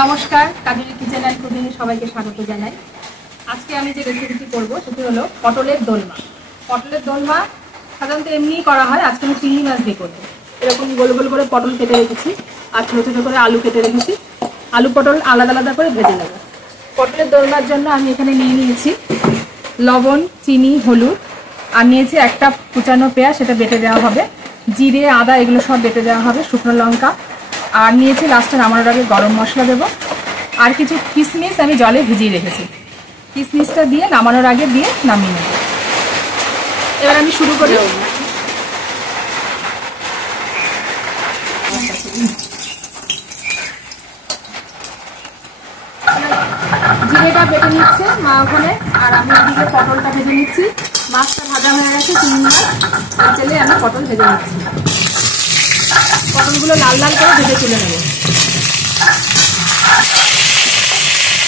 নমস্কার, কাজুরি kitchen and কুকিংয়ে সবাইকে স্বাগত জানাই। আজকে আমি যে রেসিপিটি করব সেটি হলো পটলের দোলমা। পটলের দোলমা সাধারণত এমনিই করা হয়, আজকে আমি চিংড়ি মাছ দিয়ে করবো। এরকম গোল গোল করে পটল কেটে রেখেছি আর ছোটো ছোটো করে আলু কেটে রেখেছি। আলু পটল আলাদা আলাদা করে ভেজে নেব। পটলের দোলমার জন্য আমি এখানে নিয়ে নিয়েছি লবণ, চিনি, হলুদ, আর নিয়েছি একটা কুচানো পেঁয়াজ, সেটা বেটে দেওয়া হবে, জিরে, আদা এগুলো সব বেটে দেওয়া হবে, শুকনো লঙ্কা, আর নিয়েছি লাস্টে নামানোর আগে গরম মশলা দেবো, আর কিছু কিশমিশ আমি জলে ভিজিয়ে রেখেছি। কিশমিশটা দিয়ে নামানোর আগে দিয়ে নামিয়ে নেব। এবার আমি শুরু করি। জিরেটা বেটে নিচ্ছে মা ওখানে, আর আমি এদিকে পটলটা ভেজে নিচ্ছি। মাছটা ভাজা হয়ে গেছে, চিংড়ি মাছ, আর তেলে আমি পটল ভেজে নিচ্ছি। পটলগুলো লাল লাল করে ভেজে তুলে নেব।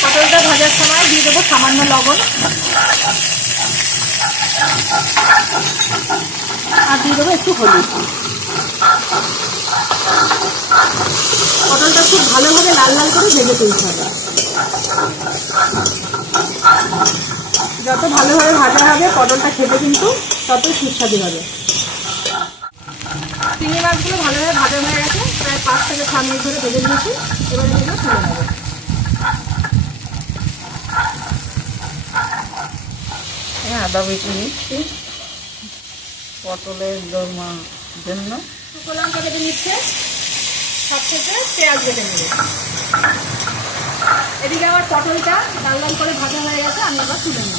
পটলটা ভাজার সময় দিয়ে দেবো সামান্য লবণ, আর দিয়ে দেবো একটু হলুদ। পটলটা খুব ভালোভাবে লাল লাল করে ভেজে তুলতে হবে। যত ভালোভাবে ভাজা হবে পটলটা খেতে কিন্তু ততই সুস্বাদু হবে। চিংড়ি মাছগুলো ভালোভাবে ভাজা হয়ে গেছে, প্রায় 5 থেকে 6 মিনিট ধরে ভেজে নিয়েছি। এবার এগুলো তুলে নেব। আদা বেটে নিচ্ছি পটলের দোলমার জন্য। শুকনো লঙ্কা বেটে নিচ্ছে, সবশেষে পেঁয়াজ বেটে নেবে। এদিকে আমার পটলটা লাল লাল করে ভাজা হয়ে গেছে, আমি আবার তুলে নেব।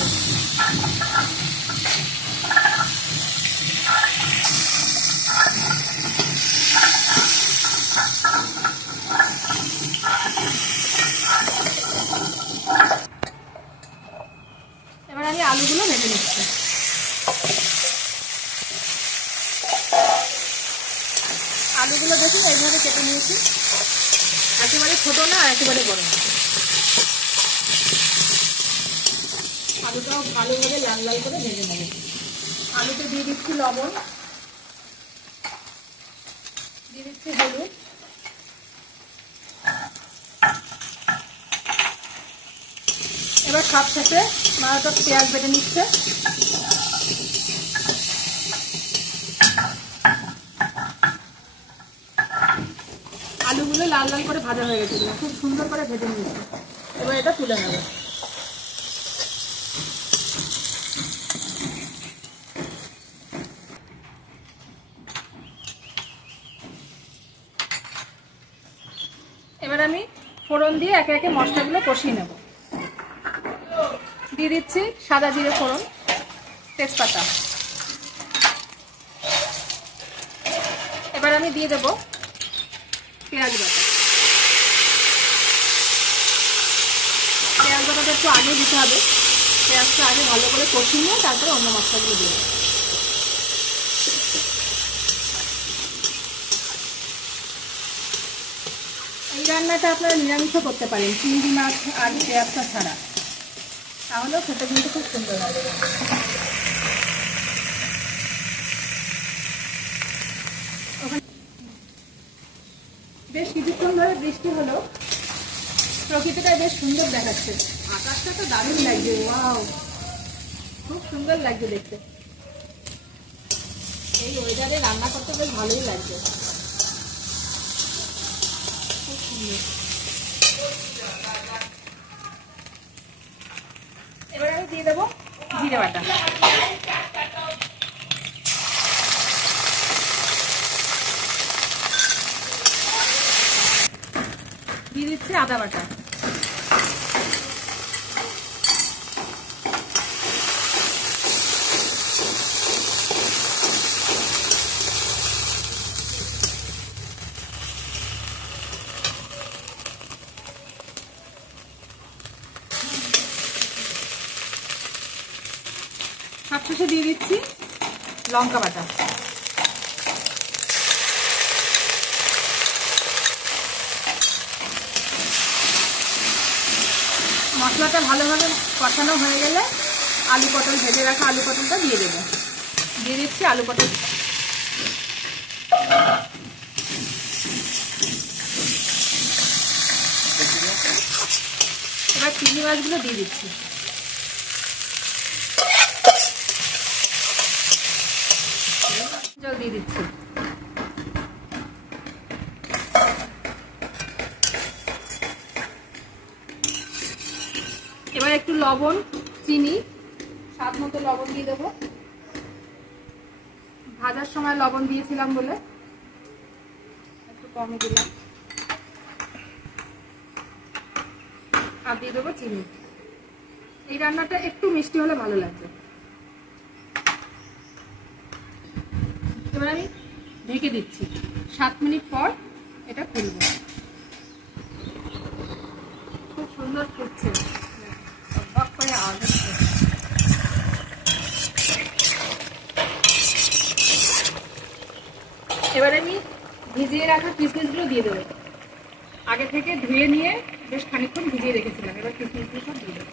এবার আমি আলুগুলো ভেজে নিচ্ছি। আলুগুলো দেখুন এইভাবে কেটে নিয়েছি, একেবারে ছোট না আর একেবারে বড় না। আলুটাও ভালোভাবে লাল লাল করে ভেজে নেব। আলুতে দিয়ে দিচ্ছি লবণ, দিয়ে দিচ্ছি হলুদ, এবার সবশেষে মাটা পেঁয়াজ বেটে নিচ্ছে। আলুগুলো লাল লাল করে ভাজা হয়ে গেছে, খুব সুন্দর করে ভেজে নিয়েছে। এবার এটা তুলে নেব। এবার আমি ফোড়ন দিয়ে একে একে মশলাগুলো কষিয়ে নেব। দিয়ে দিচ্ছি সাদা জিরে ফোড়ন, তেজপাতা। এবার আমি দিয়ে দেব পেঁয়াজ বাটা। পেঁয়াজ বাটাটা একটু আগে দিতে হবে, পেঁয়াজটা আগে ভালো করে কষিয়ে নিয়ে তারপরে অন্য মশলাগুলো দিয়ে দেবো। এই রান্নাটা আপনারা নিরামিষও করতে পারেন, চিংড়ি মাছ আর পেঁয়াজটা ছাড়া, তাহলেও খেতে কিন্তু খুব সুন্দর হবে। বেশ কিছুক্ষণ ধরে বৃষ্টি হলো, প্রকৃতিটা বেশ সুন্দর দেখাচ্ছে, আকাশটা তো দারুণ লাগছে। ওয়াও, খুব সুন্দর লাগছে দেখতে। এই ওয়েদারে রান্না করতে বেশ ভালোই লাগছে, খুব সুন্দর। এবার আমি দিয়ে দেবো জিরে বাটা। দিয়ে দিচ্ছি আদা বাটা। সবশেষে দিয়ে দিচ্ছি লঙ্কা বাটা। মশলাটা ভালোভাবে কষানো হয়ে গেলে আলু পটল ভেজে রাখা আলু পটলটা দিয়ে দেবো। দিয়ে দিচ্ছি আলু পটল। এবার চিংড়ি মাছগুলো দিয়ে দিচ্ছি। জল দিয়ে দিচ্ছি। এবার একটু লবণ, চিনি, স্বাদ মতো লবণ দিয়ে দেবো। ভাজার সময় লবণ দিয়েছিলাম বলে একটু কমই দিলাম। আর দিয়ে দেবো চিনি। এই রান্নাটা একটু মিষ্টি হলে ভালো লাগবে। এবার আমি ঢেকে দিচ্ছি। 7 মিনিট পর এটা খুলবো। খুব সুন্দর ফুটছে, বক করে আওয়াজ হচ্ছে। এবার আমি ভিজিয়ে রাখা কিশমিশগুলো দিয়ে দেবো। আগে থেকে ধুয়ে নিয়ে বেশ খানিকক্ষণ ভিজিয়ে রেখেছিলাম। এবার কিশমিশগুলো সব দিয়ে দেবো।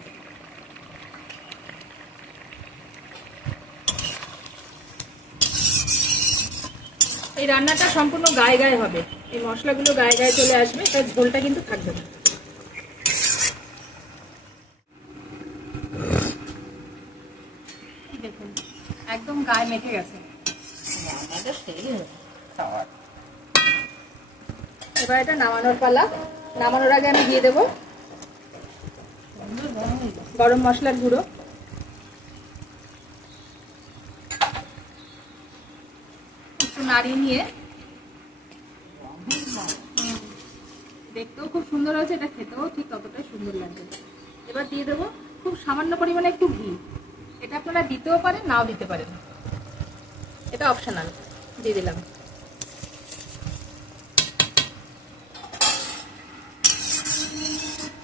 এই রান্নাটা সম্পূর্ণ গায়ে গায়ে হবে। এই মশলাগুলো গায়ে গায়ে চলে আসবে, তার ঝোলটা কিন্তু থাকবে না। দেখুন একদম গায়ে মেখে গেছে। এবার এটা নামানোর পালা। নামানোর আগে আমি দিয়ে দেবো গরম মশলার গুঁড়ো। একটু নাড়িয়ে নিয়ে, দেখতেও খুব সুন্দর হয়েছে, এটা খেতেও ঠিক ততটাই সুন্দর লাগবে। এবার দিয়ে দেবো খুব সামান্য পরিমাণে একটু ঘি। এটা আপনারা দিতেও পারেন, নাও দিতে পারেন, এটা অপশনাল। দিয়ে দিলাম।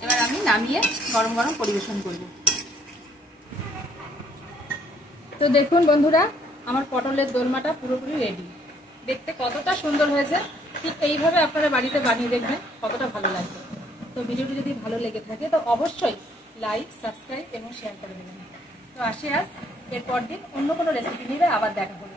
এবার আমি নামিয়ে গরম গরম পরিবেশন করব। তো দেখুন বন্ধুরা, আমার পটলের দোলমাটা পুরোপুরি রেডি। দেখতে কতটা সুন্দর হয়েছে, ঠিক এইভাবে আপনারা বাড়িতে বানিয়ে দেখবেন, কতটা ভালো লাগবে। তো ভিডিওটি যদি ভালো লেগে থাকে তো অবশ্যই লাইক, সাবস্ক্রাইব এবং শেয়ার করে দেবেন। তো আসি আজ, এরপর দিন অন্য কোনো রেসিপি নিয়ে আবার দেখা হবে।